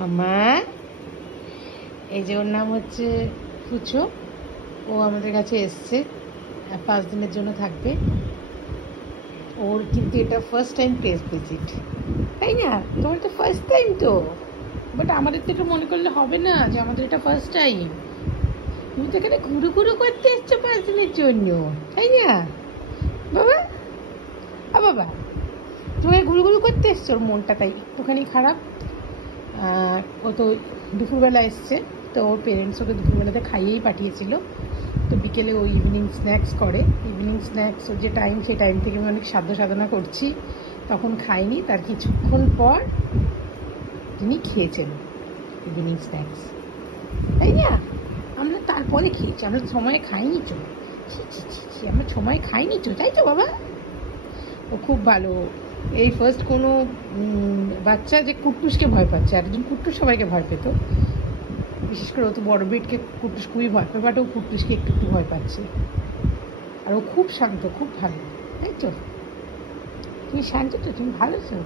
মামা, এই যে ওর নাম হচ্ছে ফুচো। ও আমাদের কাছে এসছে, 5 দিনের জন্য থাকবে। ওর কিন্তু এটা ফার্স্ট টাইম প্লেস ভিজিট, তাই না? তোমার তো ফার্স্ট টাইম তো, বাট আমাদের তো একটু মনে করলে হবে না যে আমাদের এটা ফার্স্ট টাইম। তুমি তো এখানে ঘুরু ঘুরু করতে এসছো 5 দিনের জন্য, তাই না বাবা? বাবা, তুমি ঘুরু ঘুরু করতে এসছো, ওর মনটা তাই একটুখানি খারাপ। ও তো দুপুরবেলা এসছে, তো ওর পেরেন্টস ওকে দুপুরবেলাতে খাইয়েই পাঠিয়েছিল। তো বিকেলে ও ইভিনিং স্ন্যাক্স করে। ইভিনিং স্ন্যাক্স ওর যে টাইম, সেই টাইম থেকে আমি অনেক সাধ্য সাধনা করছি, তখন খাইনি। তার কিছুক্ষণ পর তিনি খেয়েছেন ইভিনিং স্ন্যাক্স, তাই না? আমরা তারপরে খেয়েছি, আমরা সময়ে খাইনি তো। আমরা সময় খাইনি তো, তাই তো বাবা? ও খুব ভালো। এই ফার্স্ট কোনো বাচ্চা যে কুট্টুসকে ভয় পাচ্ছে। আর একজন কুট্টুস সবাইকে ভয় পেত, বিশেষ করে ও তো বড় বিটকে কুট্টুস খুবই ভয় পায়, বাট ও কুট্টুসকে একটু একটু ভয় পাচ্ছে। আর ও খুব শান্ত, খুব ভালো, তাই তো? তুমি শান্ত তো, তুমি ভালো তো।